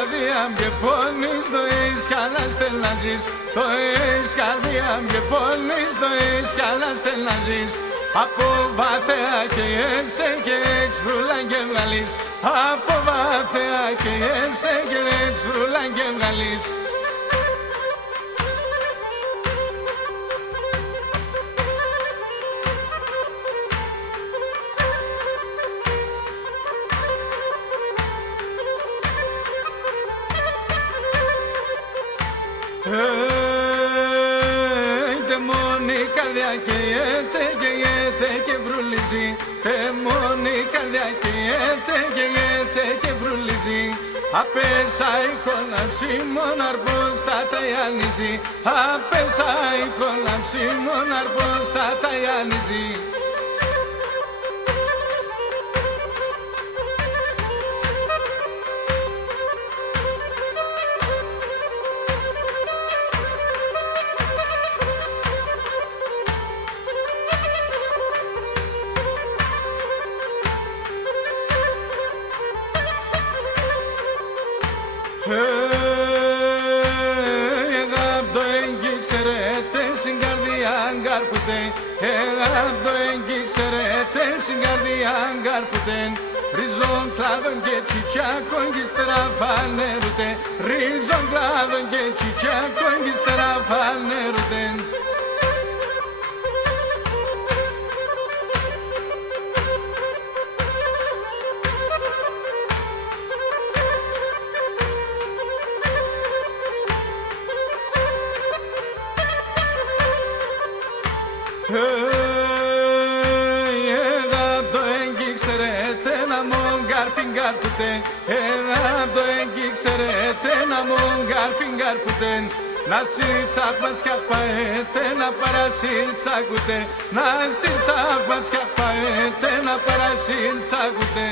καρδιά μου και πόνεις, το έχεις καλά στέλ να ζεις. Το έχεις καρδιά μου και πόνεις, το έχεις καλά στέλ να ζεις. Από βαθέα και έσαι και εξφρούλα και βγαλείς. Από βαθέα και έσαι και εξφρούλα και βγαλείς. Τεμώνει η καρδιά και γέτε και βρουλίζει. Τεμώνει η καρδιά και γέτε και βρουλίζει. Απέσα η κόλαψη μον αρπός θα ταϊάνιζει. Απέσα η κόλαψη μον αρπός θα ταϊάνιζει. Αγάπτο έγκυ ξέρετε στην καρδιά γκάρφουτε. Αγάπτο έγκυ ξέρετε στην καρδιά γκάρφουτε. Ριζόν κλάδων και τσιτσάκων κι ύστερα φανέρουτε. Ριζόν κλάδων και τσιτσάκων κι ύστερα φανέρουτε. Αγάπτο έγκυ ξέρετε να μον γκάρφιν γκάρφουτε. Αγάπτο έγκυ ξέρετε να μον γκάρφιν γκάρφουτε. Να σιρτσάκμαντς καπαέτε να παρασιρτσάκουτε. Να σιρτσάκμαντς καπαέτε να παρασιρτσάκουτε.